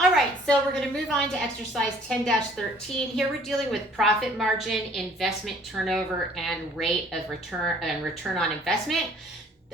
All right, so we're going to move on to exercise 10-13. Here we're dealing with profit margin, investment turnover, and rate of return and return on investment.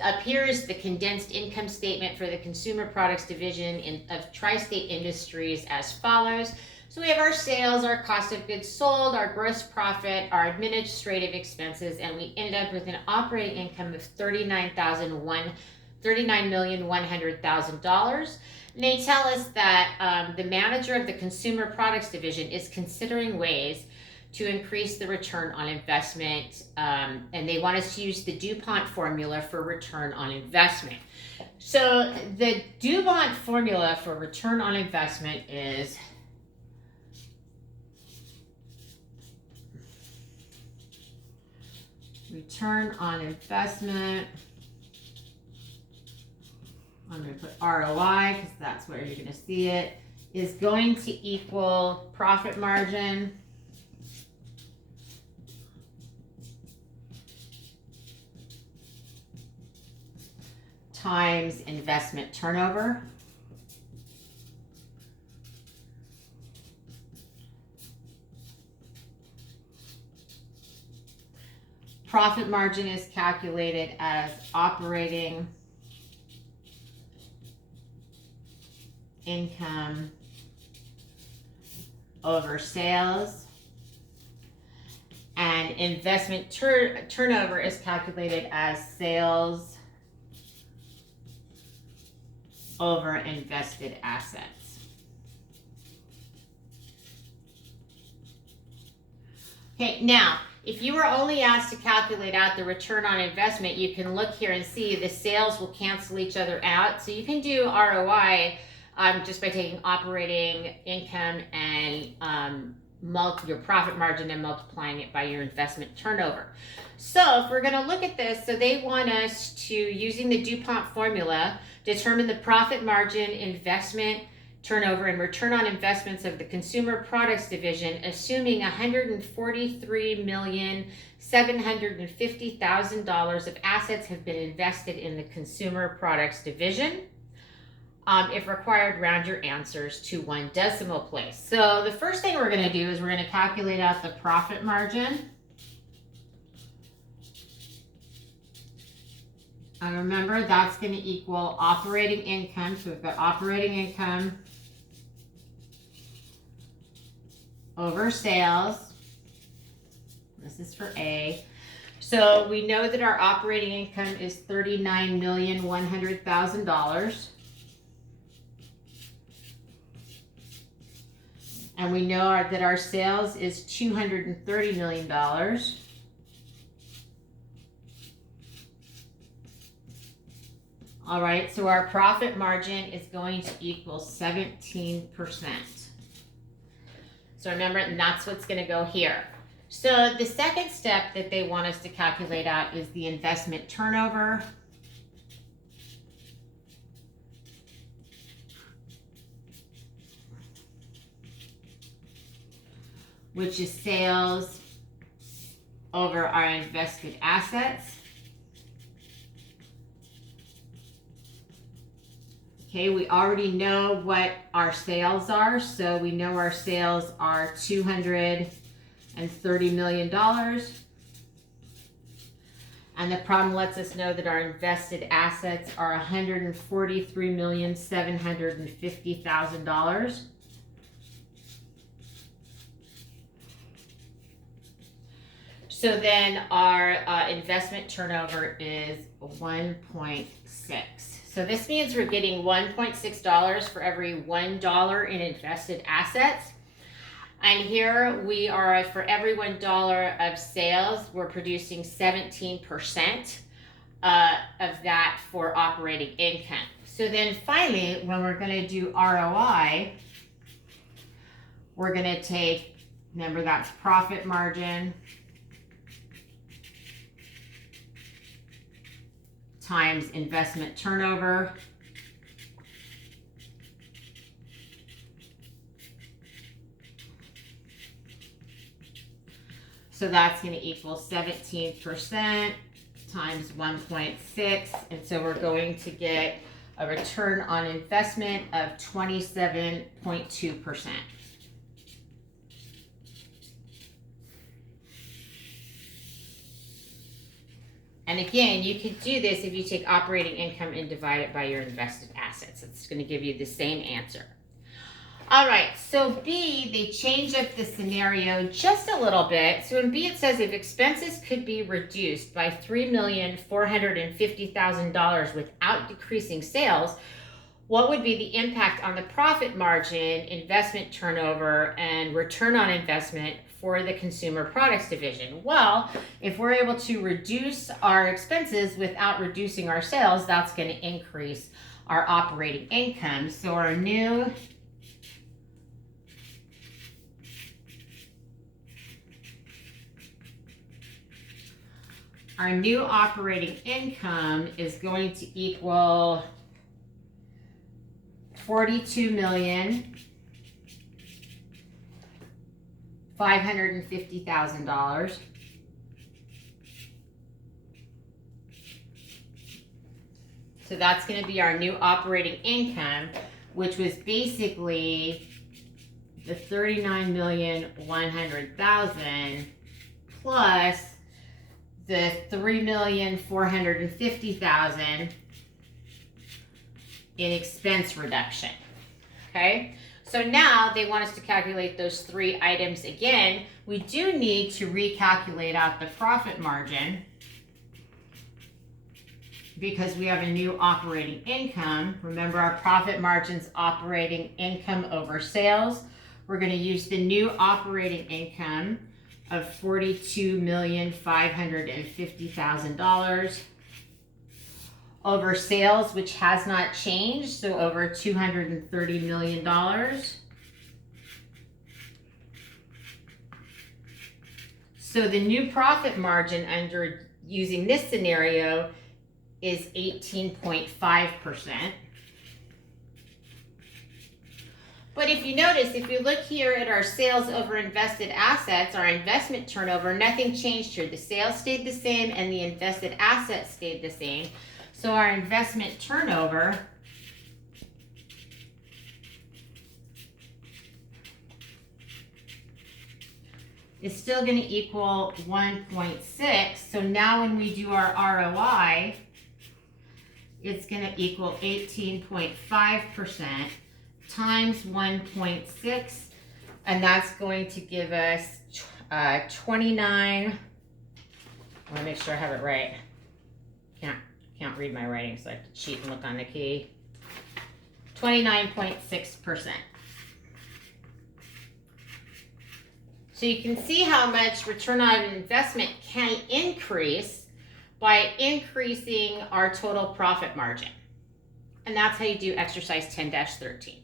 Up here is the condensed income statement for the Consumer Products Division of Tri-State Industries as follows. So we have our sales, our cost of goods sold, our gross profit, our administrative expenses, and we ended up with an operating income of $39,100,000. And they tell us that the manager of the Consumer Products Division is considering ways to increase the return on investment, and they want us to use the DuPont formula for return on investment. So the DuPont formula for return on investment is return on investment. I'm going to put ROI because that's where you're going to see it, is going to equal profit margin times investment turnover. Profit margin is calculated as operating income over sales, and investment turnover is calculated as sales over invested assets. Okay, now if you were only asked to calculate out the return on investment, you can look here and see the sales will cancel each other out. So you can do ROI just by taking operating income and your profit margin and multiplying it by your investment turnover. So if we're going to look at this, so they want us to, using the DuPont formula, determine the profit margin, investment turnover, and return on investments of the Consumer Products Division, assuming $143,750,000 of assets have been invested in the Consumer Products Division. If required, round your answers to one decimal place. So the first thing we're going to do is we're going to calculate out the profit margin. And remember, that's going to equal operating income. So we've got operating income over sales. This is for A. So we know that our operating income is $39,100,000. And we know that our sales is $230 million. All right, so our profit margin is going to equal 17%. So remember, and that's what's going to go here. So the second step that they want us to calculate out is the investment turnover. Which is sales over our invested assets. Okay, we already know what our sales are, so we know our sales are $230 million. And the problem lets us know that our invested assets are $143,750,000. So then our investment turnover is 1.6. So this means we're getting $1.6 for every $1 in invested assets. And here we are, for every $1 of sales, we're producing 17% of that for operating income. So then finally, when we're going to do ROI, we're going to take, remember that's profit margin times investment turnover. So that's going to equal 17% times 1.6. And so we're going to get a return on investment of 27.2%. And again, you could do this if you take operating income and divide it by your invested assets. It's going to give you the same answer. All right, so B, they change up the scenario just a little bit. So in B, it says if expenses could be reduced by $3,450,000 without decreasing sales, what would be the impact on the profit margin, investment turnover, and return on investment for the consumer products division? Well, if we're able to reduce our expenses without reducing our sales, that's going to increase our operating income. So our new operating income is going to equal $42,550,000. So that's going to be our new operating income, which was basically the $39,100,000 plus the $3,450,000 in expense reduction. Okay, so now they want us to calculate those three items again. We do need to recalculate out the profit margin because we have a new operating income. Remember, our profit margin's operating income over sales. We're going to use the new operating income of $42,550,000 over sales, which has not changed, so over $230 million. So the new profit margin under using this scenario is 18.5%. But if you notice, if you look here at our sales over invested assets, our investment turnover, nothing changed here. The sales stayed the same and the invested assets stayed the same. So our investment turnover is still going to equal 1.6. So now when we do our ROI, it's going to equal 18.5% times 1.6, and that's going to give us 29. I want to make sure I have it right. Can't read my writing, so I have to cheat and look on the key. 29.6%. So you can see how much return on investment can increase by increasing our total profit margin. And that's how you do exercise 10-13.